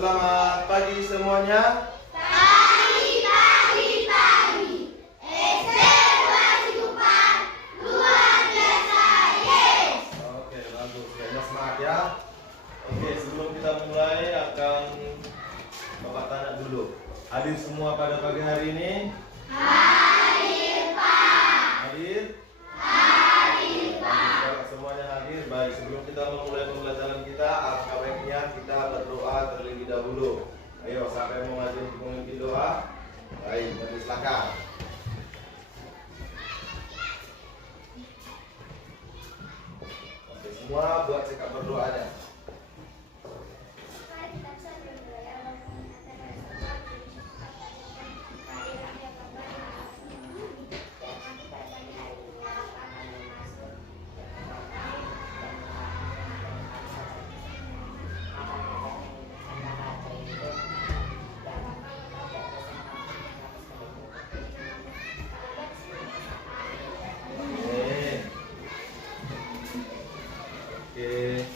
Selamat pagi semuanya. Pagi. Kehidupan luar biasa, yes. Oke, bagus. Kayaknya semangat ya. Oke, sebelum kita mulai akan Bapak tanya dulu. Hadir semua pada pagi hari ini? Hadir, Pak. Hadir? Hadir, Pak. Kalau semuanya hadir, baik. Sebelum kita memulai pembelajaran kita, alangkah baiknya kita berdoa terlebih dahulu. Ayo, siapa yang mau memimpin doa? Baik, silakan. Oke, semua buat sikap berdoanya. Oke.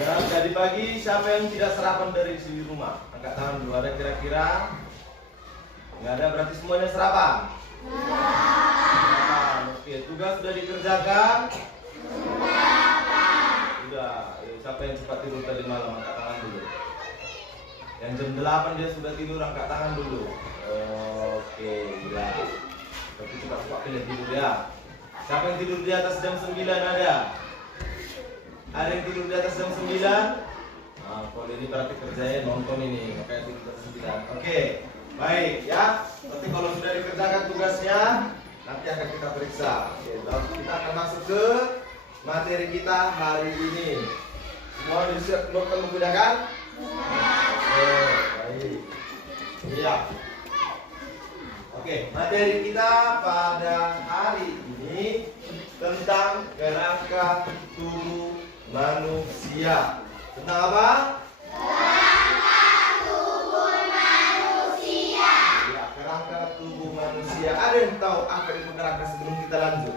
Ya, jadi pagi siapa yang tidak sarapan dari di rumah? Angkat tangan dulu. Ada kira-kira? Nggak ada, berarti semuanya sarapan? Sarapan. Oke, tugas sudah dikerjakan? Sudah. Siapa yang cepat tidur tadi malam? Angkat tangan dulu. Yang jam 8 dia sudah tidur, angkat tangan dulu. Oke, gila. Tapi cepat-cepat pilih tidur ya. Siapa yang tidur di atas jam 9 ada? Ada yang tidur di atas jam 9? Nah, kalau ini berarti kerjanya nonton ini, makanya tidur jam 9. Oke, baik ya. Nanti kalau sudah dikerjakan tugasnya, nanti akan kita periksa. Oke, lalu kita akan masuk ke materi kita hari ini. Semua disiap keluarkan menggunakan? Oke, baik. Iya. Oke, materi kita pada hari ini tentang kerangka tubuh manusia. Tentang apa? Kerangka tubuh manusia. Ya, kerangka tubuh manusia. Ada yang tahu apa itu kerangka sebelum kita lanjut?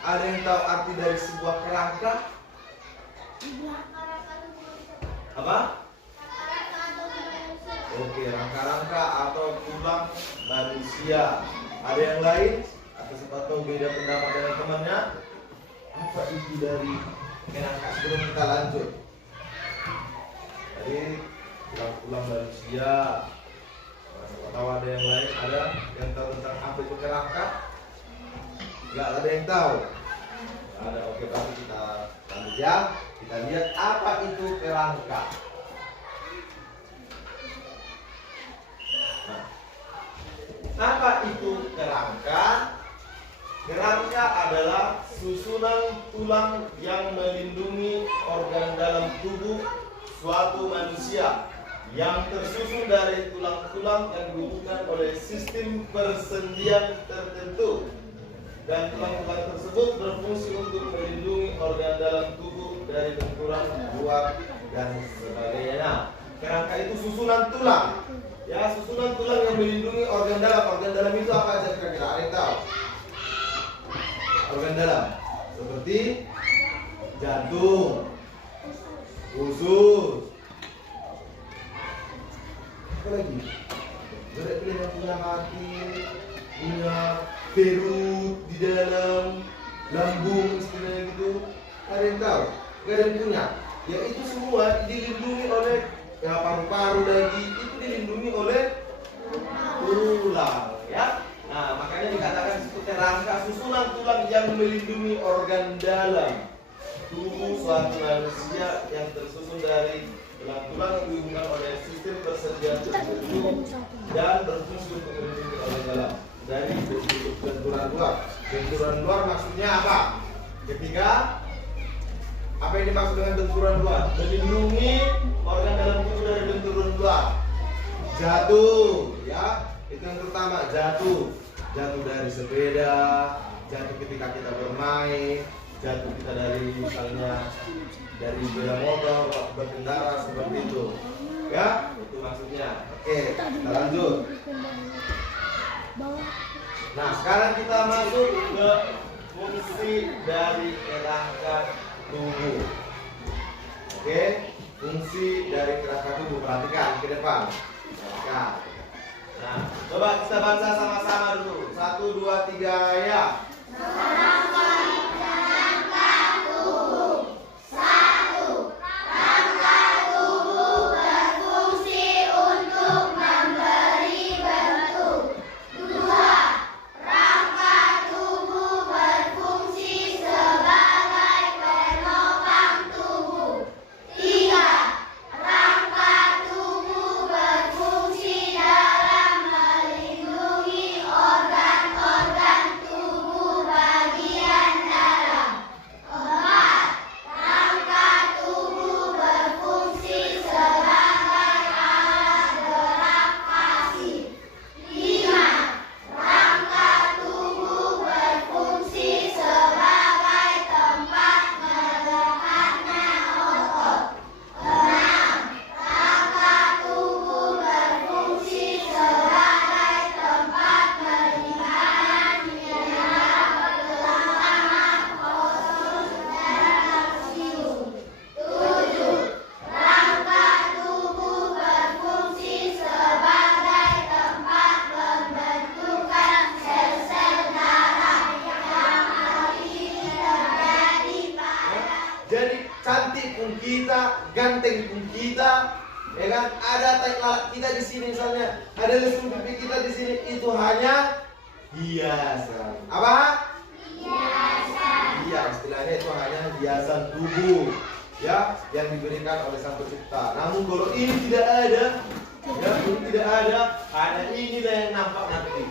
Ada yang tahu arti dari sebuah kerangka? Apa? Oke, rangka-rangka atau tulang manusia. Ada yang lain? Atau siapa tahu beda pendapat dengan temannya? Apa itu dari kerangka sebelum kita lanjut? Jadi tulang manusia. Siapa tahu ada yang lain? Ada yang tahu tentang apa itu kerangka? Enggak ada yang tahu. Nggak ada. Oke, baru kita lanjut ya. Kita lihat apa itu kerangka. Nah, apa itu kerangka? Kerangka adalah susunan tulang yang melindungi organ dalam tubuh suatu manusia yang tersusun dari tulang-tulang yang dihubungkan oleh sistem persendian tertentu, dan tulang-tulang tersebut berfungsi untuk melindungi organ dalam tubuh dari benturan luar dan sebagainya. Kerangka itu susunan tulang, ya, susunan tulang yang melindungi organ dalam. Organ dalam itu apa aja kira-kira? Ada yang tahu? Organ dalam seperti jantung, usus, apa lagi? Berat yang punya hati, punya perut di dalam, lambung istilahnya gitu. Ada yang tahu? Gak ada yang punya. Ya, itu semua dilindungi oleh paru-paru lagi, itu dilindungi oleh tulang, ya. Nah, makanya dikatakan seperti kerangka, susunan tulang yang melindungi organ dalam tubuh suatu manusia yang tersusun dari tulang-tulang yang dihubungkan oleh sistem persendian tertentu dan berfungsi untuk melindungi organ dalam dari benturan luar. Benturan luar maksudnya apa? Ketika apa yang dimaksud dengan benturan luar? Melindungi organ dalam tubuh dari benturan luar. Jatuh, ya, itu yang pertama, jatuh dari sepeda, jatuh ketika kita bermain, jatuh kita dari misalnya dari sepeda motor atau berkendara seperti itu, ya, itu maksudnya. Oke, kita lanjut. Nah, sekarang kita masuk ke fungsi dari kerangka tubuh. Oke, fungsi dari kerangka tubuh. Perhatikan ke depan. Perhatikan. Nah, coba kita baca sama-sama dulu. 1, 2, 3 ya. Berfungsi untuk memberi bentuk. 2. Rangka tubuh berfungsi sebagai penopang tubuh. 3. Rangka tubuh berfungsi dalam melindungi organ-organ tubuh bagian dalam. 4. Rangka tubuh berfungsi sebagai alat gerak pasif. 5. Rangka tubuh berfungsi sebagai tempat merekatnya otot. 6. Rangka tubuh berfungsi sebagai tempat penyimpanan mineral terutama fosfor dan kalsium. 7. Rangka tubuh berfungsi sebagai tempat pembentukan sel-sel darah yang akhirnya terjadi pada. Jadi cantik pun kita, ganteng pun kita, ya kan? Ada tai lalat kita di sini misalnya, ada lesung pipi kita di sini, itu hanya hiasan. Apa? Hiasan. Iya, istilahnya itu hanya hiasan tubuh, ya, yang diberikan oleh Sang Pencipta. Namun kalau ini tidak ada, ya, ini tidak ada, hanya inilah yang nampak nanti.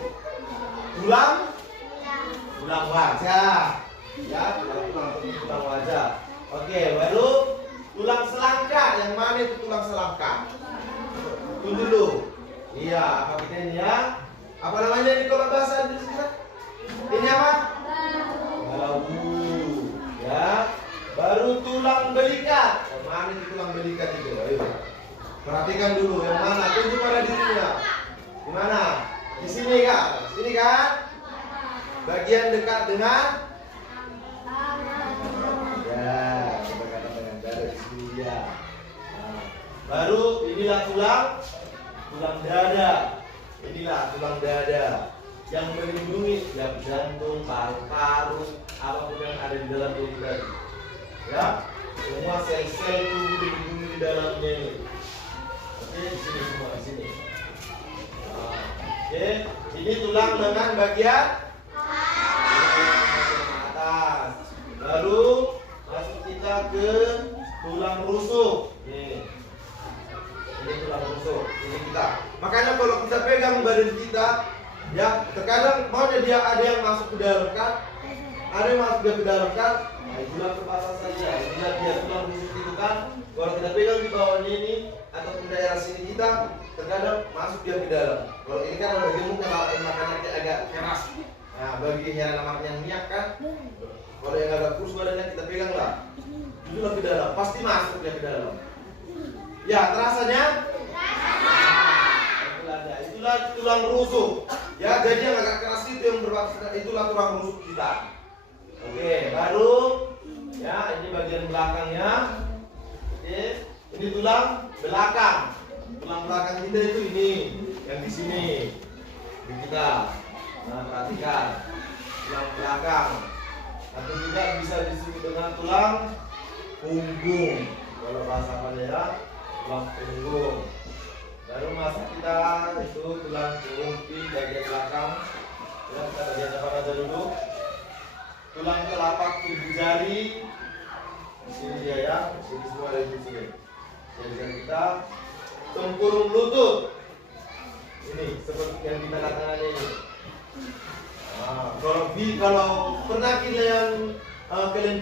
Tulang wajah, ya, tulang wajah. Oke, baru tulang selangkah. Yang mana itu tulang selangkah? Tunggu dulu. Iya, apa kita ini ya? Apa namanya ini kalau bahasa Indonesia? Ini apa? Bahu. Ya. Baru tulang belikat. Yang mana itu tulang belikat itu? Ayo. Perhatikan dulu yang mana? Tunjuk pada dirinya. Di mana? Di sini kan? Sini kan? Bagian dekat dengan ya, berkaitan dengan dada di sini ya. Nah, baru inilah tulang dada. Inilah tulang dada yang melindungi ya jantung, paru-paru, apapun yang ada di dalam tubuh tadi. Ya, semua sel-sel tubuh dilindungi di dalamnya ini. Oke, di sini semua di sini. Nah, oke, ini tulang dengan bagian atas. Lalu masuk kita ke tulang rusuk. Ini tulang rusuk. Ini kita. Makanya kalau kita pegang badan kita, ya terkadang maunya dia ada yang masuk ke dalam kan, ada yang masuk ke dalam kan. Nah, itulah kepala saja. Inilah dia tulang rusuk itu kan. Kalau kita pegang di bawahnya ini ataupun daerah sini kita, terkadang masuk dia ke dalam. Kalau ini kan udah gemuk, makanannya agak keras. Nah, bagi hewan lemak yang minyak kan, kalau yang agak kurus badannya kita pegang lah, itulah ke dalam, pasti masuk dia ke dalam. Ya, terasanya? Itulah tulang rusuk. Ya, jadi yang agak keras itu yang berbahasa itulah tulang rusuk kita. Oke, baru ya ini bagian belakangnya. Oke, ini tulang belakang. Tulang belakang kita itu ini, yang di sini. Di kita. Nah, perhatikan tulang belakang. Atau juga bisa disebut dengan tulang punggung. Kalau bahasa Padang ya, tulang punggung. Baru masuk kita itu tulang rumpi bagian belakang. Ya, kita bagian depan aja dulu. Tulang telapak ibu jari. Di sini dia ya, di sini semua ada di sini. Jadi kita tempurung lutut. Ini seperti yang di tengah tangannya ini. Nah, kalau pernah kalian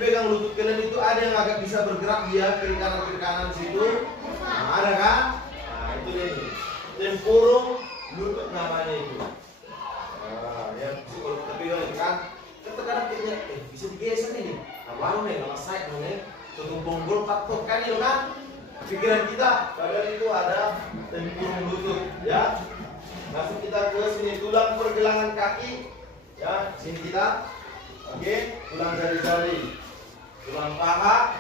pegang lutut kalian itu ada yang agak bisa bergerak dia kiri kanan situ. Nah, ada kan? Nah, itu dia ini. Tempurung lutut namanya itu. Nah, yang kalau kita pegang itu kan terkadang kayaknya bisa digeser ini. Nah, baru nih kalau saya nih tutup bonggol patok kan itu kan. Pikiran kita padahal itu ada tempurung lutut ya. Masuk kita ke sini tulang pergelangan kaki. Ya, sini kita. Oke, tulang jari-jari. Tulang paha.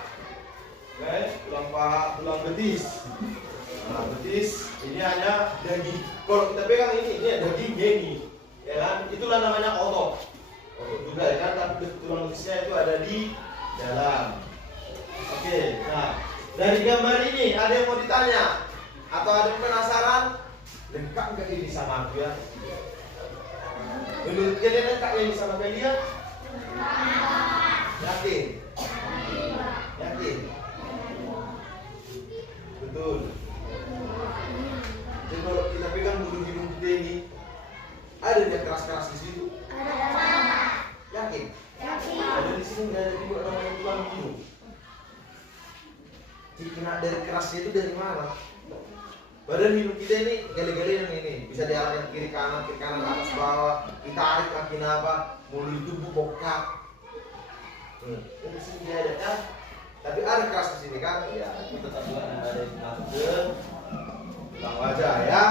Oke, tulang paha, tulang betis. Nah, betis ini hanya daging. Kalau kita pegang ini ada dagingnya ini, ya kan? Itulah namanya otot. Otot juga ya kan, tapi tulang betisnya itu ada di dalam. Oke, nah dari gambar ini ada yang mau ditanya atau ada yang penasaran? Lengkap nggak ini sama aku ya? Menurut kalian lengkap ini sama kalian? Yakin? Yakin? Betul. Jadi kalau kita pegang bulu hidung kita ini, ada yang keras-keras di situ. Yakin? Ada di sini nggak ada juga namanya tulang hidung. Jadi kena dari kerasnya itu dari mana? Badan hidung kita ini gale-gale yang ini bisa diarahkan kiri kanan atas bawah. Kita tarik kaki apa? Mulut tubuh bokap. Di sini dia ada ya. Tapi ada keras di sini kan? Ya, itu tetap juga ada yang masuk ke tulang wajah ya.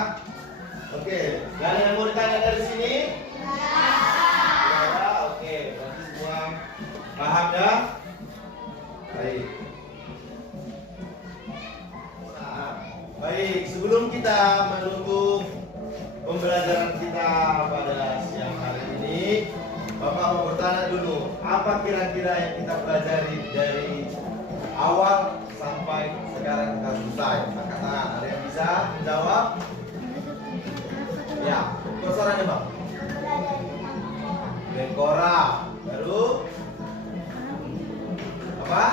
Oke, dan yang mau ditanya dari sini? Ya, oke. Berarti semua paham ya? Baik. Nah, baik, sebelum kita menutup pembelajaran kita pada siang hari ini, Bapak mau bertanya dulu, apa kira-kira yang kita pelajari dari awal sampai sekarang kita selesai? Angkat tangan, ada yang bisa menjawab? Ya, suaranya Bang. Mengkora, baru apa?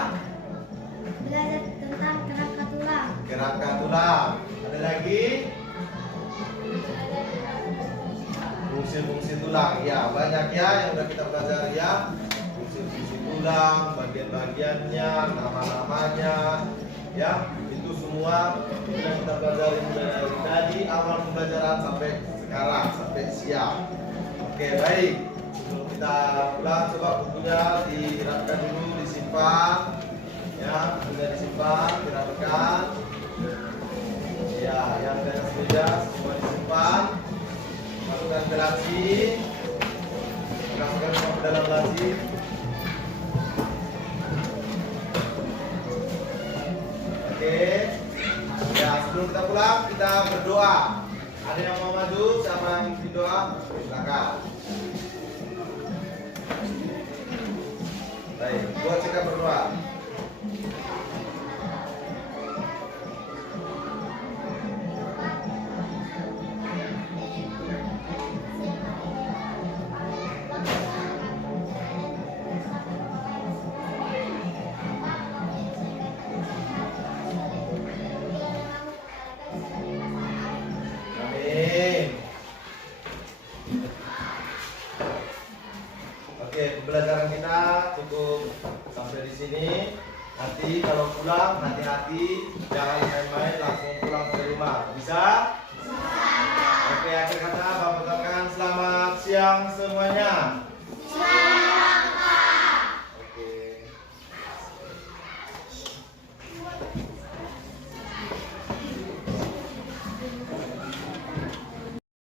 Belajar tentang kerangka tulang. Kerangka tulang. Ada lagi? Fungsi-fungsi tulang. Ya, banyak ya yang udah kita pelajari ya. Fungsi-fungsi tulang, bagian-bagiannya, nama-namanya. Ya, itu semua sudah kita pelajari dari tadi awal pembelajaran sampai sekarang, sampai siang. Oke, baik. Sebelum kita pulang, coba bukunya dirapkan dulu, disimpan. Ya, sudah disimpan, dirapkan. Ya, yang dari sepeda semua disimpan. Masukkan ke laci. Masukkan semua ke dalam laci. Oke. Ya, sebelum kita pulang, kita berdoa. Ada yang mau maju sama yang berdoa? Silakan. Baik, buat kita berdoa. Oke, pembelajaran kita cukup sampai di sini. Nanti kalau pulang hati-hati, jangan main-main, langsung pulang ke rumah. Bisa? Bisa. Oke, akhir kata Bapak ucapkan selamat siang semuanya.